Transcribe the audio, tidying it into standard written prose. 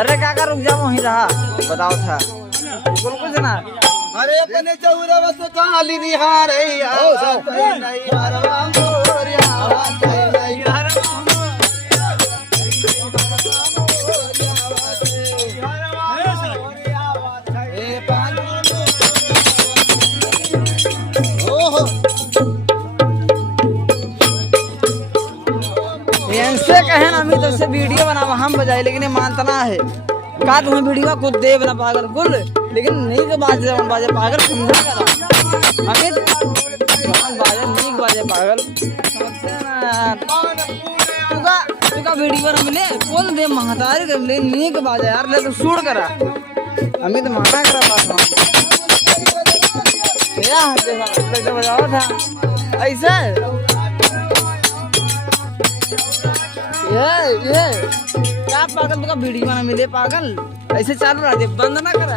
अरे काका रुक जा, वहीं रहा बताओ था बोल कुछ ना। अरे अपने चौरा बस काली निहारे नहीं हरवा मोरिया नहीं इनसे कहे ना अमित से वीडियो बनावा हम बजाए, लेकिन ये मानता ना है का तुम्हें वीडियो खुद दे बना पागल कुल, लेकिन नहीं के बाजे बाजे पागल समझा करा अमित बाजे नहीं बाजे पागल समझते ना। तुका वीडियो बना मिले बोल दे महतारी दे मिले नहीं के बाजे यार, ले तो सूट करा अमित माना करा बात या देखा बजाओ था ऐसे ये क्या पागल तुका वीडियो बना मिले पागल ऐसे चालू रहा दे बंद ना करा।